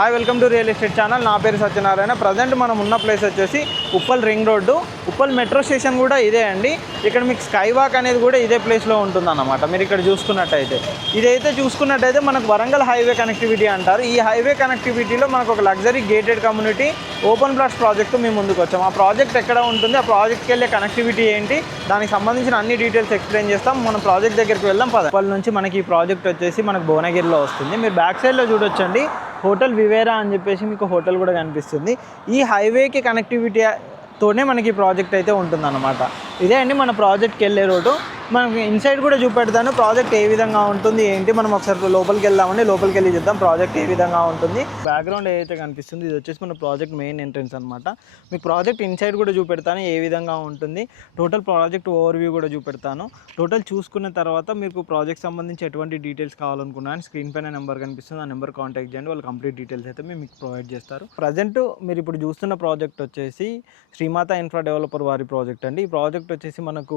Hi welcome to real estate channel. నా పేరు Satyanarayana. Present మనం ఉన్న ప్లేస్ వచ్చేసి Uppal ring road. Uppal metro station కూడా ఇదే అండి. ఇక్కడ మీకు స్కై వాక్ అనేది కూడా ఇదే ప్లేస్లో ఉంటుందన్నమాట. మీరు ఇక్కడ చూసుకున్నట్టయితే ఇదైతే చూసుకున్నట్టయితే మనకు వరంగల్ హైవే కనెక్టివిటీ అంటారు. ఈ హైవే కనెక్టివిటీలో మనకు ఒక luxury gated community open plots project మేము ముందుకు వచ్చాం. ఆ ప్రాజెక్ట్ ఎక్కడ ఉంటుంది, ఆ ప్రాజెక్ట్కి వెళ్ళే కనెక్టివిటీ ఏంటి, దానికి సంబంధించిన అన్ని డీటెయిల్స్ ఎక్స్ప్లెయిన్ చేస్తాం. మనం ప్రాజెక్ట్ దగ్గరికి వెళ్దాం పద. ఉప్పల్ నుంచి మనకి ఈ ప్రాజెక్ట్ వచ్చేసి మనకు భువనగిరిలో వస్తుంది. మీరు బ్యాక్ సైడ్లో చూడొచ్చండి, హోటల్ వివేరా అని చెప్పేసి మీకు హోటల్ కూడా కనిపిస్తుంది. ఈ హైవేకి కనెక్టివిటీతోనే మనకి ప్రాజెక్ట్ అయితే ఉంటుందన్నమాట. ఇదే అండి మన ప్రాజెక్ట్కి వెళ్ళే రోడ్డు. మనకి ఇన్సైడ్ కూడా చూపెడతాను ప్రాజెక్ట్ ఏ విధంగా ఉంటుంది ఏంటి. మనం ఒకసారి లోపలికి వెళ్దామండి, లోపలికి వెళ్ళి చూద్దాం ప్రాజెక్ట్ ఏ విధంగా ఉంటుంది. బ్యాక్గ్రౌండ్ ఏదైతే కనిపిస్తుంది ఇది వచ్చేసి మన ప్రాజెక్ట్ మెయిన్ ఎంట్రన్స్ అనమాట. మీకు ప్రాజెక్ట్ ఇన్సైడ్ కూడా చూపెడతాను ఏ విధంగా ఉంటుంది. టోటల్ ప్రాజెక్ట్ ఓవర్వ్యూ కూడా చూపెడతాను. టోటల్ చూసుకున్న తర్వాత మీకు ప్రాజెక్ట్ సంబంధించి ఎటువంటి డీటెయిల్స్ కావాలనుకున్నాను స్క్రీన్ పైన నెంబర్ కనిపిస్తుంది, ఆ నెంబర్ కాంటాక్ట్ చేయండి. వాళ్ళు కంప్లీట్ డీటెయిల్స్ అయితే మీకు ప్రొవైడ్ చేస్తారు. ప్రజెంట్ మీరు ఇప్పుడు చూస్తున్న ప్రాజెక్ట్ వచ్చేసి శ్రీమాత ఇన్ఫ్రా డెవలపర్ వారి ప్రాజెక్ట్ అండి. ఈ ప్రాజెక్ట్ వచ్చేసి మనకు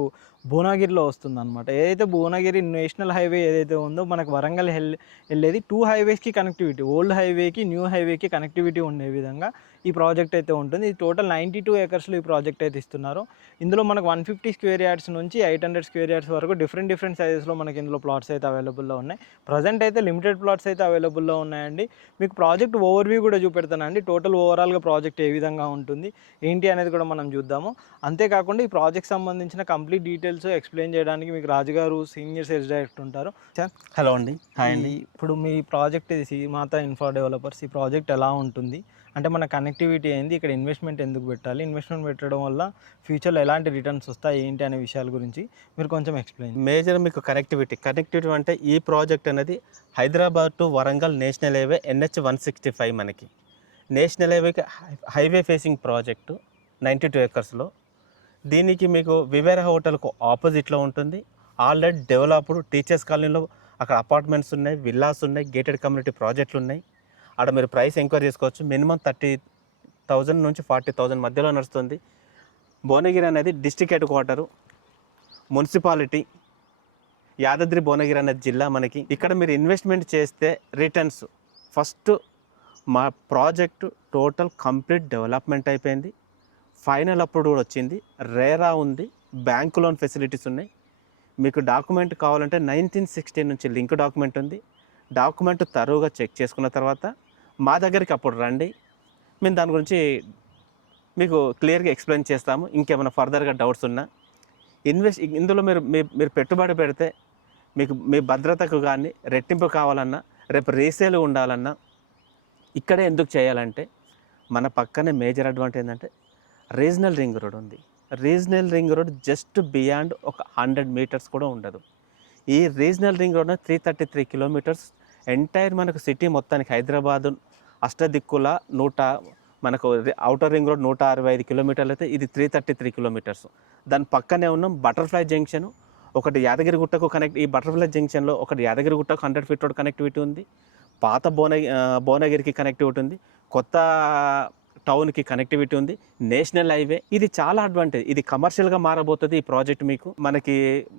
భువనగిరిలో వస్తుంది అనమాట. ఏదైతే భువనగిరి నేషనల్ హైవే ఏదైతే ఉందో మనకు వరంగల్ వెళ్ళేది 2 హైవేస్కి కనెక్టివిటీ, ఓల్డ్ హైవేకి న్యూ హైవేకి కనెక్టివిటీ ఉండే విధంగా ఈ ప్రాజెక్ట్ అయితే ఉంటుంది. ఇది టోటల్ 92 ఏకర్స్లో ఈ ప్రాజెక్ట్ అయితే ఇస్తున్నారు. ఇందులో మనకు 150 స్క్వేర్ యార్డ్స్ నుంచి 800 స్క్వేర్ యార్డ్స్ వరకు డిఫరెంట్ సైజెస్లో మనకి ఇందులో ప్లాట్స్ అయితే అవైలబుల్లో ఉన్నాయి. ప్రజెంట్ అయితే లిమిటెడ్ ప్లాట్స్ అయితే అవైలబుల్లో ఉన్నాయండి. మీకు ప్రాజెక్ట్ ఓవర్వ్యూ కూడా చూపెడతానండి. టోటల్ ఓవరాల్గా ప్రాజెక్ట్ ఏ విధంగా ఉంటుంది ఏంటి అనేది కూడా మనం చూద్దాము. అంతేకాకుండా ఈ ప్రాజెక్ట్ సంబంధించిన కంప్లీట్ డీటెయిల్స్ ఎక్స్ప్లెయిన్ చేయడానికి మీకు రాజుగారు సీనియర్ సేల్స్ డైరెక్టర్ ఉంటారు. సార్ హలో అండి. హాయ్ అండి. ఇప్పుడు మీ ప్రాజెక్ట్ ఇది శ్రీమాత ఇన్ఫ్రా డెవలపర్స్. ఈ ప్రాజెక్ట్ ఎలా ఉంటుంది అంటే మన కనెక్టివిటీ ఏంది, ఇక్కడ ఇన్వెస్ట్మెంట్ ఎందుకు పెట్టాలి, ఇన్వెస్ట్మెంట్ పెట్టడం వల్ల ఫ్యూచర్లో ఎలాంటి రిటర్న్స్ వస్తాయి ఏంటి అనే విషయాల గురించి మీరు కొంచెం ఎక్స్ప్లెయిన్. మేజర్ మీకు కనెక్టివిటీ అంటే ఈ ప్రాజెక్ట్ అనేది Hyderabad to Warangal national highway NH 165 మనకి నేషనల్ హైవేకి హైవే ఫేసింగ్ ప్రాజెక్టు 92 ఏకర్స్లో. దీనికి మీకు వివేరా హోటల్కు ఆపోజిట్లో ఉంటుంది. ఆల్రెడీ డెవలప్డ్ టీచర్స్ కాలనీలో అక్కడ అపార్ట్మెంట్స్ ఉన్నాయి, విల్లాస్ ఉన్నాయి, గేటెడ్ కమ్యూనిటీ ప్రాజెక్టులు ఉన్నాయి. అక్కడ మీరు ప్రైస్ ఎంక్వైరీ చేసుకోవచ్చు. మినిమం 30,000 నుంచి 40,000 మధ్యలో నడుస్తుంది. భువనగిరి అనేది district head quarter, municipality Yadadri Bhuvanagiri అనేది జిల్లా మనకి. ఇక్కడ మీరు ఇన్వెస్ట్మెంట్ చేస్తే రిటర్న్స్ ఫస్ట్ మా ప్రాజెక్టు టోటల్ కంప్లీట్ డెవలప్మెంట్ అయిపోయింది. ఫైనల్ అప్రూవ్ కూడా వచ్చింది, రేరా ఉంది, బ్యాంక్ లోన్ ఫెసిలిటీస్ ఉన్నాయి. మీకు డాక్యుమెంట్ కావాలంటే 1916 నుంచి లింక్ డాక్యుమెంట్ ఉంది. డాక్యుమెంట్ తరువుగా చెక్ చేసుకున్న తర్వాత మా దగ్గరికి అప్పుడు రండి, మేము దాని గురించి మీకు క్లియర్గా ఎక్స్ప్లెయిన్ చేస్తాము. ఇంకేమైనా ఫర్దర్గా డౌట్స్ ఉన్నా ఇందులో మీరు పెట్టుబడి పెడితే మీకు మీ భద్రతకు కానీ రెట్టింపు కావాలన్నా, రేపు రీసేల్ ఉండాలన్నా ఇక్కడే ఎందుకు చేయాలంటే మన పక్కనే మేజర్ అడ్వాంటేజ్ ఏంటంటే రీజనల్ రింగ్ రోడ్ ఉంది. Regional ring road just beyond ఒక 100 మీటర్స్ కూడా ఉండదు. ఈ regional ring road 333 kilometres entire మనకు సిటీ మొత్తానికి హైదరాబాదు అష్టదిక్కుల మనకు అవుటర్ రింగ్ రోడ్ 165 కిలోమీటర్లు అయితే ఇది 333 కిలోమీటర్స్. దాని పక్కనే ఉన్న బటర్ఫ్లై జంక్షన్ ఒకటి యాదగిరిగుట్టకు కనెక్ట్. ఈ బటర్ఫ్లై జంక్షన్లో ఒకటి యాదగిరిగుట్టకు 100 ఫీట్ రోడ్ కనెక్టివిటీ ఉంది, పాత భువనగిరికి కనెక్టివిటీ ఉంది, కొత్త టౌన్కి కనెక్టివిటీ ఉంది, నేషనల్ హైవే. ఇది చాలా అడ్వాంటేజ్. ఇది కమర్షియల్గా మారబోతుంది ఈ ప్రాజెక్ట్. మీకు మనకి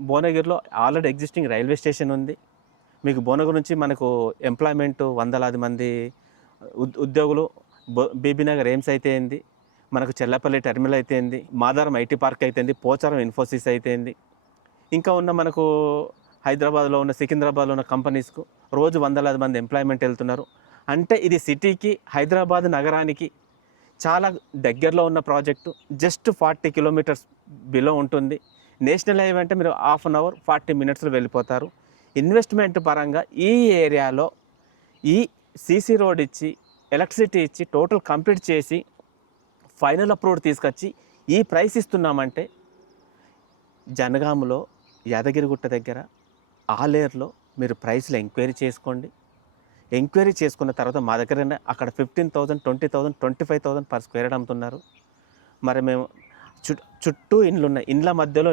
భువనగిరిలో ఆల్రెడీ ఎగ్జిస్టింగ్ రైల్వే స్టేషన్ ఉంది. మీకు భువనగిరి నుంచి మనకు ఎంప్లాయ్మెంట్ వందలాది మంది ఉద్యోగులు. బీబీనగర్ ఎయిమ్స్ అయితే ఏంది, మనకు చెల్లపల్లి టెర్మినల్ అయితే ఏంది, మాదారం ఐటీ పార్క్ అయితే ఏంది, పోచారం ఇన్ఫోసిస్ అయితే ఏంది, ఇంకా ఉన్న మనకు హైదరాబాద్లో ఉన్న సికింద్రాబాద్లో ఉన్న కంపెనీస్కు రోజు వందలాది మంది ఎంప్లాయ్మెంట్ వెళ్తున్నారు. అంటే ఇది సిటీకి హైదరాబాద్ నగరానికి చాలా దగ్గరలో ఉన్న ప్రాజెక్టు. జస్ట్ 40 కిలోమీటర్స్ బిలో ఉంటుంది. నేషనల్ హైవే అంటే మీరు హాఫ్ అన్ అవర్ 40 మినిట్స్లో వెళ్ళిపోతారు. ఇన్వెస్ట్మెంట్ పరంగా ఈ ఏరియాలో ఈ సీసీ రోడ్ ఇచ్చి, ఎలక్ట్రిసిటీ ఇచ్చి, టోటల్ కంప్లీట్ చేసి ఫైనల్ అప్రూవ్ తీసుకొచ్చి ఈ ప్రైస్ ఇస్తున్నామంటే జనగాములో యాదగిరిగుట్ట దగ్గర ఆలేరులో మీరు ప్రైస్లో ఎంక్వైరీ చేసుకోండి. ఎంక్వైరీ చేసుకున్న తర్వాత మా దగ్గర అక్కడ 15,000, 20,000, 25,000 పర్ స్క్వేర్ యార్డ్ అమ్ముతున్నారు. మరి మేము చుట్టూ ఇండ్లు ఉన్నాయి, ఇండ్ల మధ్యలో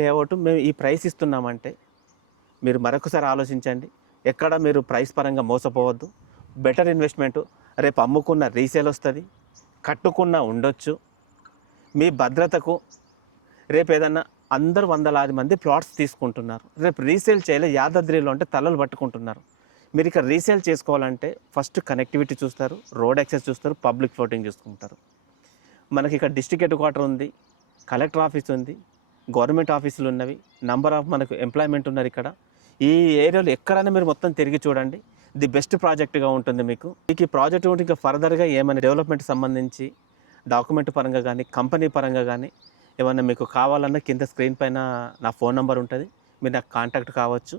లేఅవుట్ మేము ఈ ప్రైస్ ఇస్తున్నామంటే మీరు మరొకసారి ఆలోచించండి. ఎక్కడ మీరు ప్రైస్ పరంగా మోసపోవద్దు. Better investment. రేపు అమ్ముకున్న రీసేల్ వస్తుంది, కట్టుకున్న ఉండొచ్చు. మీ భద్రతకు రేపు ఏదన్నా అందరూ వందలాది మంది ప్లాట్స్ తీసుకుంటున్నారు, రేపు రీసేల్ చేయలే యాదాద్రిలో అంటే తలలు పట్టుకుంటున్నారు. మీరు ఇక్కడ రీసేల్ చేసుకోవాలంటే ఫస్ట్ కనెక్టివిటీ చూస్తారు, రోడ్ యాక్సెస్ చూస్తారు, పబ్లిక్ ఫ్లోటింగ్ చూసుకుంటారు. మనకి ఇక్కడ డిస్ట్రిక్ట్ హెడ్ క్వార్టర్ ఉంది, కలెక్టర్ ఆఫీస్ ఉంది, గవర్నమెంట్ ఆఫీసులు ఉన్నవి, నంబర్ ఆఫ్ మనకు ఎంప్లాయ్మెంట్ ఉన్నారు ఇక్కడ. ఈ ఏరియాలో ఎక్కడైనా మీరు మొత్తం తిరిగి చూడండి, ది బెస్ట్ ప్రాజెక్ట్గా ఉంటుంది మీకు. ఈ ప్రాజెక్ట్ ఉంటే ఇంకా ఫర్దర్గా ఏమైనా డెవలప్మెంట్ సంబంధించి డాక్యుమెంట్ పరంగా కానీ కంపెనీ పరంగా కానీ ఏమన్నా మీకు కావాలన్నా కింద స్క్రీన్ పైన నా ఫోన్ నెంబర్ ఉంటుంది, మీరు నాకు కాంటాక్ట్ కావచ్చు.